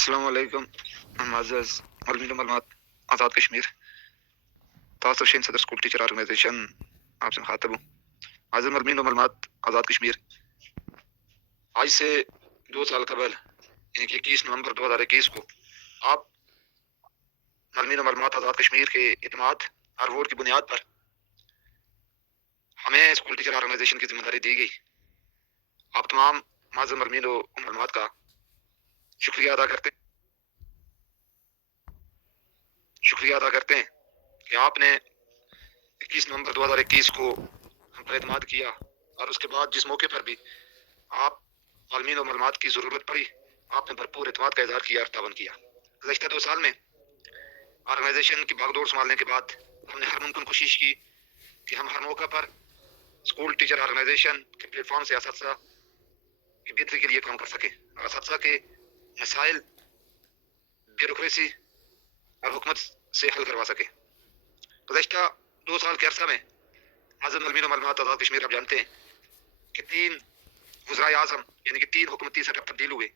السلام علیکم معزز علمی معلومات آزاد کشمیر تعصب شین صدر اسکول ٹیچر آرگنائزیشن آپ سے مخاطب ہوں. معزز علمی معلومات آزاد کشمیر آج سے 2 سال قبل یعنی کہ 21 نومبر 2021 کو آپ علمی معلومات آزاد کشمیر کے اعتماد اور ووٹ کی بنیاد پر ہمیں اسکول ٹیچر آرگنائزیشن کی ذمہ داری دی گئی. آپ تمام معزز علمی معلومات کا شکریہ ادا کرتے ہیں کہ آپ نے 21 نومبر 2021 کو ہم پر اعتماد کیا اور اس کے بعد جس موقع پر بھی آپ عالمین و معلومات کی ضرورت پڑی آپ نے بھرپور اعتماد کا اظہار کیا اور تعاون کیا. گزشتہ 2 سال میں آرگنائزیشن کی بھاگ دوڑ سنبھالنے کے بعد ہم نے ہر ممکن کوشش کی کہ ہم ہر موقع پر اسکول ٹیچر آرگنائزیشن کے پلیٹ فارم سے اساتذہ کی بہتری کے لیے کام کر سکیں اور اساتذہ کے مسائل بیوروکریسی اور حکومت سے حل کروا سکے. گزشتہ 2 سال کے عرصہ میں معزز علمی و معلومات آزاد کشمیر آپ جانتے ہیں کہ 3 وزرائے اعظم یعنی کہ 3 حکومتی سیٹ اپ تبدیل ہوئے.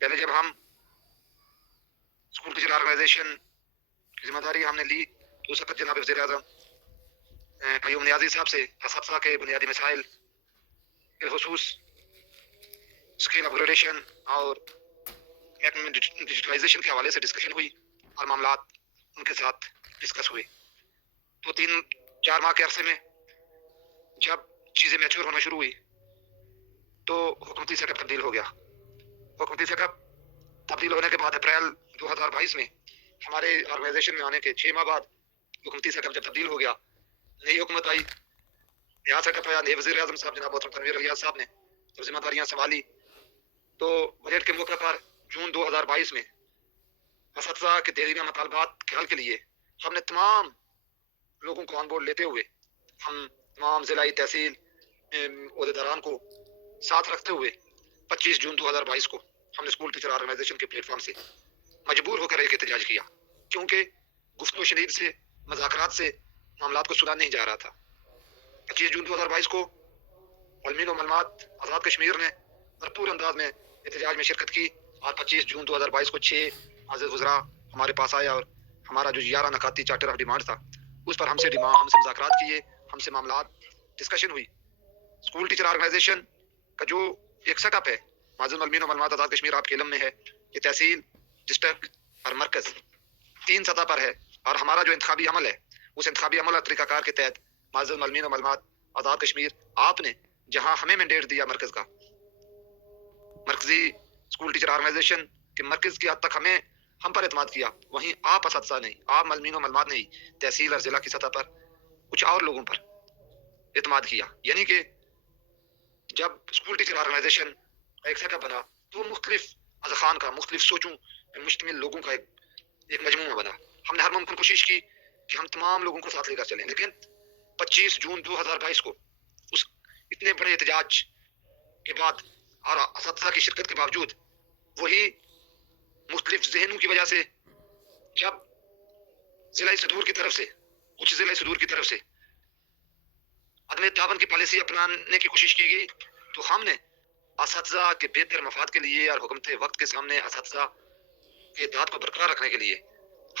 پہلے جب ہم اسکول ٹیچر آرگنائزیشن کی ذمہ داری ہم نے لی تو اس وقت جناب وزیر اعظم قیوم نیازی صاحب سے اساتذہ کے بنیادی مسائل بالخصوص اسکل اپ گریڈیشن اور ڈیجیٹلائزیشن کے حوالے سے ڈسکشن ہوئی اور معاملات ان کے ساتھ ڈسکس ہوئے. تو 3-4 ماہ کے عرصے میں جب چیزیں میچور ہونا شروع ہوئی تو حکومتی سیٹ اپ تبدیل ہو گیا. حکومتی سیٹ اپ تبدیل ہونے کے بعد اپریل 2022 میں ہمارے آرگنائزیشن میں آنے کے 6 ماہ بعد حکومتی سیٹ اپ جب تبدیل ہو گیا, نئی حکومت آئی, نیا سیٹ اپ آیا, نئے وزیر اعظم صاحب جناب محترم تنویر الیاس صاحب نے جب ذمہ داریاں سنبھالی تو بجٹ کے موقع پر جون 2022 میں اساتذہ کے دیرینہ مطالبات کے حل کے لیے ہم نے تمام لوگوں کو آن بورڈ لیتے ہوئے ہم تمام ضلعی تحصیل عہدیداران کو ساتھ رکھتے ہوئے 25 جون 2022 کو ہم نے اسکول ٹیچر آرگنائزیشن کے پلیٹ فارم سے مجبور ہو کر ایک احتجاج کیا کیونکہ گفتگو شنید سے مذاکرات سے معاملات کو سنا نہیں جا رہا تھا. 25 جون 2022 کو علمین و معلومات آزاد کشمیر نے بھرپور انداز میں احتجاج میں شرکت کی اور 25 جون 2022 کو 6 معزز وزراء ہمارے پاس آیا اور ہمارا جو 11 نکاتی چارٹر آف ڈیمانڈ تھا اس پر ہم سے مذاکرات کیے, ہم سے معاملات ڈسکشن ہوئی. اسکول ٹیچر آرگنائزیشن کا جو ایک سیٹ اپ ہے معزز علمین و معلومات آزاد کشمیر آپ کے علم میں ہے کہ تحصیل, ڈسٹرکٹ اور مرکز 3 سطح پر ہے اور ہمارا جو انتخابی عمل ہے اس انتخابی عمل اور طریقہ کار کے تحت معزز علمین و معلومات آزاد کشمیر آپ نے جہاں ہمیں مینڈیٹ دیا مرکز کا, مرکزی اسکول ٹیچر آرگنائزیشن کے مرکز کی حد تک ہم پر اعتماد کیا, وہیں آپ اساتذہ نہیں, آپ علمین و معلومات نہیں تحصیل اور ضلع کی سطح پر کچھ اور لوگوں پر اعتماد کیا. یعنی کہ جب اسکول ٹیچر آرگنائزیشن ایک سیٹ اپ بنا تو مختلف اذخان کا, مختلف سوچوں پر مشتمل لوگوں کا ایک مجموعہ بنا. ہم نے ہر ممکن کوشش کی کہ ہم تمام لوگوں کو ساتھ لے کر چلیں, لیکن 25 جون 2022 کو اس اتنے بڑے احتجاج کے بعد اور اساتذہ کی شرکت کے باوجود وہی مختلف ذہنوں کی وجہ سے جب کچھ ضلع صدور کی طرف سے عدم تعاون کی پالیسی اپنانے کی کوشش کی گئی تو ہم نے اساتذہ کے بہتر مفاد کے لیے اور حکومت وقت کے سامنے اساتذہ کے اتحاد کو برقرار رکھنے کے لیے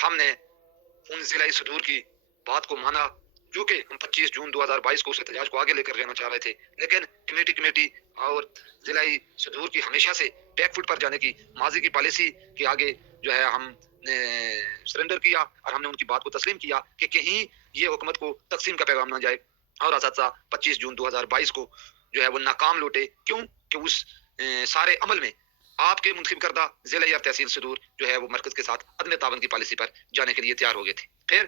ہم نے ان ضلعی صدور کی بات کو مانا جو کہ ہم 25 جون 2022 کو اس احتجاج کو آگے لے کر جانا چاہ رہے تھے, لیکن کمیٹی اور ضلعی صدور کی ہمیشہ سے بیک فٹ پر جانے کی ماضی کی پالیسی کے آگے جو ہے ہم نے سرنڈر کیا اور ہم نے ان کی بات کو تسلیم کیا کہ کہیں یہ حکومت کو تقسیم کا پیغام نہ جائے اور اساتذہ 25 جون 2022 کو جو ہے وہ ناکام لوٹے. کیوں کہ اس سارے عمل میں آپ کے منتخب کردہ ضلع یا تحصیل صدور جو ہے وہ مرکز کے ساتھ عدم تعاون کی پالیسی پر جانے کے لیے تیار ہو گئے تھے. پھر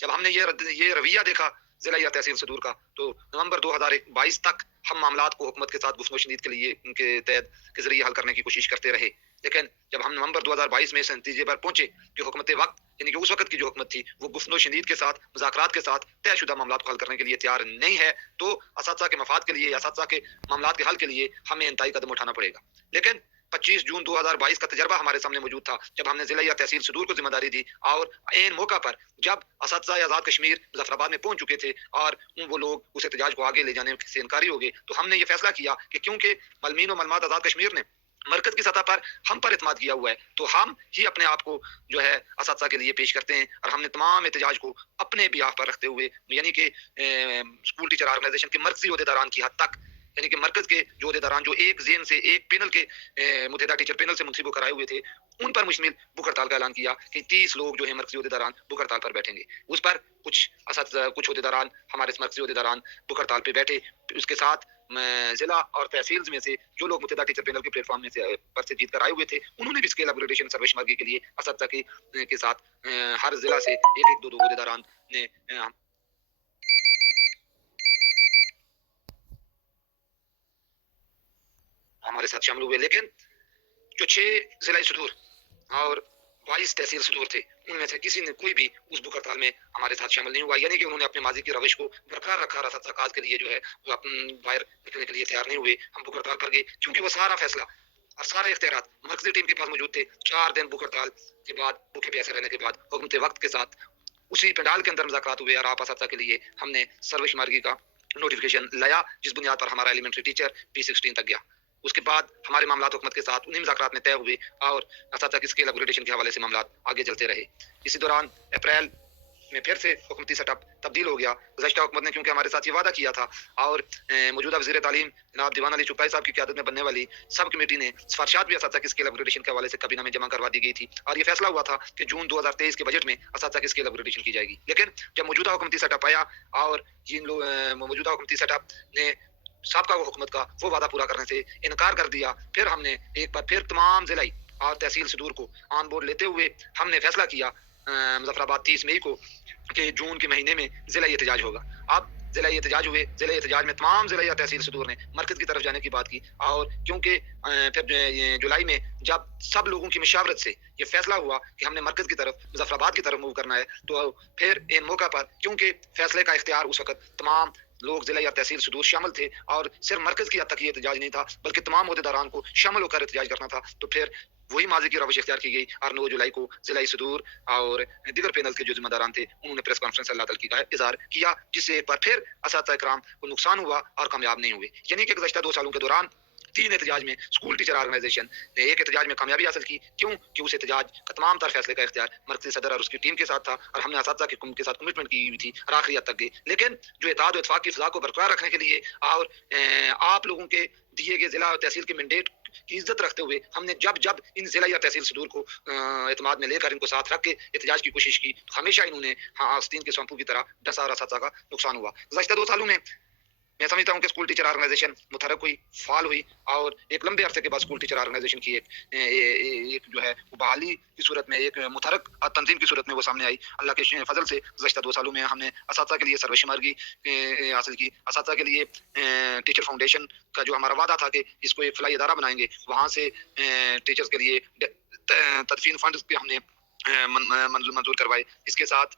جب ہم نے یہ رویہ دیکھا ضلع یا تحصیل صدور کا تو نومبر 2022 تک ہم معاملات کو حکومت کے ساتھ گفتگو شنید کے لیے ان کے تحت کے ذریعے حل کرنے کی کوشش کرتے رہے, لیکن جب ہم نومبر 2022 میں اس نتیجے پر پہنچے کہ حکومت وقت یعنی کہ اس وقت کی جو حکومت تھی وہ گفتگو شنید کے ساتھ مذاکرات کے ساتھ طے شدہ معاملات کو حل کرنے کے لیے تیار نہیں ہے تو اساتذہ کے مفاد کے لیے, اساتذہ کے معاملات کے حل کے لیے ہمیں انتہائی قدم اٹھانا پڑے گا. لیکن 25 جون 2022 کا تجربہ ہمارے سامنے موجود تھا جب ہم نے ضلع یا تحصیل صدور کو ذمہ داری دی اور عین موقع پر جب اساتذہ آزاد کشمیر مظفر آباد میں پہنچ چکے تھے اور وہ لوگ اس احتجاج کو آگے لے جانے سے انکاری ہو گئے تو ہم نے یہ فیصلہ کیا کہ کیونکہ علمین و معلومات آزاد کشمیر نے مرکز کی سطح پر ہم پر اعتماد کیا ہوا ہے تو ہم ہی اپنے آپ کو جو ہے اساتذہ کے لیے پیش کرتے ہیں اور ہم نے تمام احتجاج کو اپنے بیاہ پر رکھتے ہوئے یعنی کہ اسکول ٹیچر آرگنائزیشن کے مرکزی عہدیداران کی حد تک یعنی کہ مرکز کے جو عہدیداران جو ایک ذہن سے ایک پینل کے متحدہ ٹیچر پینل سے منصوب کرائے ہوئے تھے ان پر مشتمل بھوک ہڑتال کا اعلان کیا کہ 30 لوگ جو ہیں مرکزی عہدیداران بھوک ہڑتال پر بیٹھیں گے. اس پر کچھ اساتذہ کچھ عہدیداران ہمارے مرکزی عہدیداران بھوک ہڑتال پہ بیٹھے. اس کے ساتھ ضلع اور تحصیل میں سے جو لوگ متحدہ ٹیچر پینل کے پلیٹ فارم میں سے پر سے جیت کر آئے ہوئے تھے انہوں نے بھی اسکیل اپگریڈیشن سروش مارگی کے لیے اساتذہ کے ساتھ ہر ضلع سے ایک دو عہدیداران نے ہمارے ساتھ شامل ہوئے. لیکن جو 6 ضلعی صدور اور 22 تحصیل صدور تھے ان میں سے کسی نے کوئی بھی اس بھوک ہڑتال میں ہمارے ساتھ شامل نہیں ہوا. یعنی کہ انہوں نے اپنے ماضی کی روش کو برقرار رکھا. اساتذہ کاز کے لیے جو ہے وہ باہر نکلنے کے لیے تیار نہیں ہوئے. ہم بھوک ہڑتال پر گئے کیونکہ وہ سارا فیصلہ اور سارے اختیارات مرکزی ٹیم کے پاس موجود تھے. 4 دن بھوک ہڑتال کے بعد بھوکے پیاسے رہنے کے بعد حکومت وقت کے ساتھ اسی پنڈال کے اندر مذاکرات ہوئے اور آپ اساتذہ کے لیے ہم نے سروش مارگی کا نوٹیفیکیشن لایا جس بنیاد پر ہمارا ایلیمنٹری ٹیچر P16 تک گیا. اس کے بعد ہمارے معاملات حکومت کے ساتھ انہیں مذاکرات میں طے ہوئے اور اساتذہ کی اسکیل اپگریڈیشن کے حوالے سے معاملات آگے چلتے رہے. اسی دوران اپریل میں پھر سے حکومتی سیٹ اپ تبدیل ہو گیا. گزشتہ حکومت نے کیونکہ ہمارے ساتھ یہ وعدہ کیا تھا اور موجودہ وزیر تعلیم جناب دیوان علی چپائی صاحب کی قیادت میں بننے والی سب کمیٹی نے سفارشات بھی اساتذہ کی اسکیل اپگریڈیشن کے حوالے سے کابینہ میں جمع کروا دی گئی تھی اور یہ فیصلہ ہوا تھا کہ جون 2023 کے بجٹ میں اساتذہ کی اسکیل اپگریڈیشن کی جائے گی. لیکن جب موجودہ حکومتی سیٹ اپ آیا اور موجودہ حکومتی سیٹ اپ نے سابقہ حکومت کا وہ وعدہ پورا کرنے سے انکار کر دیا, پھر ہم نے ایک بار پھر تمام ضلعی اور تحصیل صدور کو آن بورڈ لیتے ہوئے ہم نے فیصلہ کیا مظفر آباد 30 مئی کو کہ جون کے مہینے میں ضلعی احتجاج ہوگا. اب ضلعی احتجاج ہوئے. ضلعی احتجاج میں تمام ضلعی اور تحصیل صدور نے مرکز کی طرف جانے کی بات کی اور کیونکہ پھر جولائی میں جب سب لوگوں کی مشاورت سے یہ فیصلہ ہوا کہ ہم نے مرکز کی طرف مظفر آباد کی طرف موو کرنا ہے تو پھر ان موقع پر کیونکہ فیصلے کا اختیار اس وقت تمام لوگ ضلع یا تحصیل صدور شامل تھے اور صرف مرکز کی حد تک یہ احتجاج نہیں تھا بلکہ تمام عہدیداران کو شامل ہو کر احتجاج کرنا تھا. تو پھر وہی ماضی کی روش اختیار کی گئی اور 9 جولائی کو ضلعی صدور اور دیگر پینل کے جو ذمہ داران تھے انہوں نے پریس کانفرنس اللہ تعالی کا اظہار کیا جس سے ایک بار پھر اساتذہ کرام کو نقصان ہوا اور کامیاب نہیں ہوئے. یعنی کہ گزشتہ 2 سالوں کے دوران 3 احتجاج میں اسکول ٹیچر آرگنائزیشن نے ایک احتجاج میں کامیابی حاصل کی. کیوں کہ اس احتجاج کا تمام تر فیصلے کا اختیار مرکزی صدر اور اس کی ٹیم کے ساتھ تھا اور ہم نے اساتذہ کے ساتھ کمٹمنٹ کی ہوئی تھی اور آخری حد تک گئے. لیکن جو اتحاد و اتفاق کی فضا کو برقرار رکھنے کے لیے اور آپ لوگوں کے دیے گئے ضلع اور تحصیل کے مینڈیٹ کی عزت رکھتے ہوئے ہم نے جب ان ضلع یا تحصیل صدور کو اعتماد میں لے کر ان کو ساتھ رکھ کے احتجاج کی کوشش کی تو ہمیشہ انہوں نے آستین کے سونپوں کی طرح ڈسا اور اساتذہ کا نقصان ہوا. گزشتہ 2 سالوں میں میں سمجھتا ہوں کہ اسکول ٹیچر آرگنائزیشن متحرک ہوئی, فعال ہوئی اور ایک لمبے عرصے کے بعد اسکول ٹیچر آرگنائزیشن کی ایک جو ہے بحالی کی صورت میں ایک متحرک تنظیم کی صورت میں وہ سامنے آئی. اللہ کے فضل سے گزشتہ 2 سالوں میں ہم نے اساتذہ کے لیے سروش مارگی حاصل کی. اساتذہ کے لیے ٹیچر فاؤنڈیشن کا جو ہمارا وعدہ تھا کہ اس کو ایک فلاحی ادارہ بنائیں گے, وہاں سے ٹیچرز کے لیے تدفین فنڈز کے ہم نے منظور کروائے. اس کے ساتھ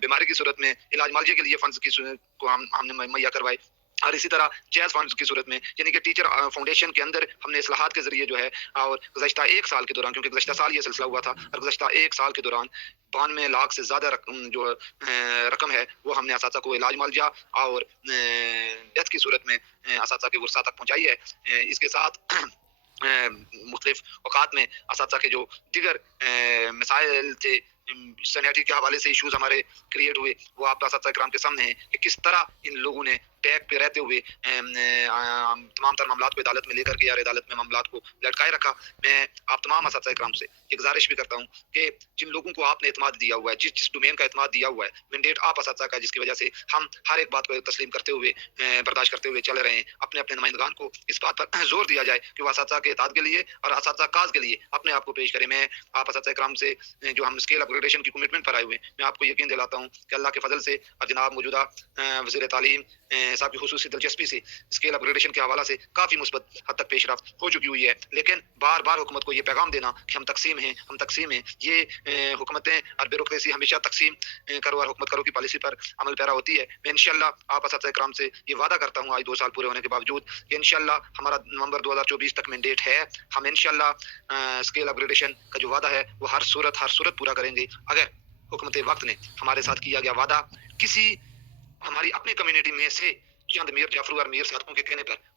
بیماری کی صورت میں علاج معالجے کے لیے فنڈز کی کو ہم نے مہیا کروائے اور اسی طرح جائز فنڈز کی صورت میں یعنی کہ ٹیچر فاؤنڈیشن کے اندر ہم نے اصلاحات کے ذریعے جو ہے اور گزشتہ 1 سال کے دوران کیونکہ گزشتہ سال یہ سلسلہ ہوا تھا اور گزشتہ 1 سال کے دوران 92 لاکھ سے زیادہ رقم ہے وہ ہم نے اساتذہ کو علاج معالجہ اور ڈیتھ کی صورت میں اساتذہ کے ورثاء تک پہنچائی ہے. اس کے ساتھ مختلف اوقات میں اساتذہ کے جو دیگر مسائل تھے سینیٹری کے حوالے سے ایشوز ہمارے کریٹ ہوئے وہ آپ اساتذہ کرام کے سامنے ہیں کہ کس طرح ان لوگوں نے ٹیگ پہ رہتے ہوئے تمام تر معاملات کو عدالت میں لے کر گیا اور عدالت میں معاملات کو لٹکائے رکھا. میں آپ تمام اساتذہ کرام سے یہ گزارش بھی کرتا ہوں کہ جن لوگوں کو آپ نے اعتماد دیا ہوا ہے, جس ڈومین کا اعتماد دیا ہوا ہے, مینڈیٹ آپ اساتذہ کا, جس کی وجہ سے ہم ہر ایک بات کو تسلیم کرتے ہوئے برداشت کرتے ہوئے چل رہے ہیں. اپنے اپنے نمائندگان کو اس بات پر زور دیا جائے کہ وہ اساتذہ کے اطاعت کے لیے اور اساتذہ کاز کے لیے اپنے آپ کو پیش کریں. میں آپ اساتذہ کرام سے جو ہم اسکیل اپگریڈیشن کی کمٹمنٹ پر آئے ہوئے میں آپ کو یقین دلاتا ہوں کہ اللہ کے فضل سے اور جناب موجودہ وزیر تعلیم صاحب کی خصوصی دلچسپی سے اسکیل اپگریڈیشن کے حوالے سے کافی مثبت حد تک پیش رفت ہو چکی ہوئی ہے. لیکن بار بار حکومت کو یہ پیغام دینا کہ ہم تقسیم ہیں, یہ حکومتیں اور بیوروکریسی ہمیشہ تقسیم کرو اور حکومت کرو کی پالیسی پر عمل پیرا ہوتی ہے. میں انشاءاللہ آپ اساتذہ کرام سے یہ وعدہ کرتا ہوں آج 2 سال پورے ہونے کے باوجود کہ انشاءاللہ ہمارا نومبر 2024 تک مینڈیٹ ہے. ہم انشاءاللہ اسکیل اپگریڈیشن کا جو وعدہ ہے وہ ہر صورت پورا کریں گے. اگر حکومت وقت نے ہمارے ساتھ کیا گیا وعدہ کسی ہماری اپنی کمیونٹی میں سے چند میر جعفر اور میر صادقوں کے کہنے پر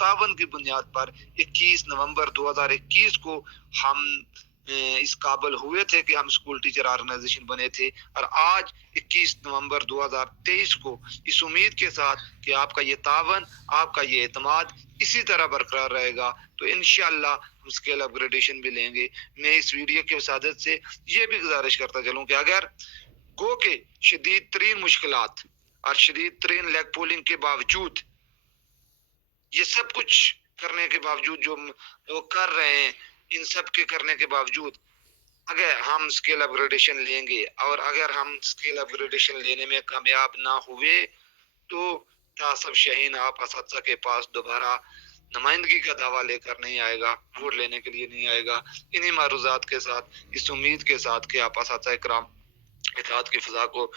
تعاون کی بنیاد پر 21 نومبر 2021 کو ہم اس قابل ہوئے تھے کہ ہم اسکول ٹیچر آرگنائزیشن بنے تھے، اور آج 21 نومبر 2023 کو اس امید کے ساتھ کہ آپ کا یہ تعاون، آپ کا یہ اعتماد اسی طرح برقرار رہے گا تو انشاءاللہ ہم اسکیل اپ گریڈیشن بھی لیں گے۔ میں اس ویڈیو کی وسادت سے یہ بھی گزارش کرتا چلوں کہ اگر گو کہ شدید ترین مشکلات اور شدید ترین لیگ پولنگ کے باوجود، یہ سب کچھ کرنے کے باوجود جو وہ کر رہے ہیں، ان سب کے کرنے کے باوجود اگر ہم اسکیل اپ گریڈیشن لیں گے اور اگر ہم اسکیل اپ گریڈیشن لینے میں کامیاب نہ ہوئے تو تاسف شاہین آپ اساتذہ کے پاس دوبارہ نمائندگی کا دعویٰ لے کر نہیں آئے گا، ووٹ لینے کے لیے نہیں آئے گا۔ انہی معروضات کے ساتھ، اس امید کے ساتھ کہ آپ اساتذہ کرام اطاعت کی فضا کو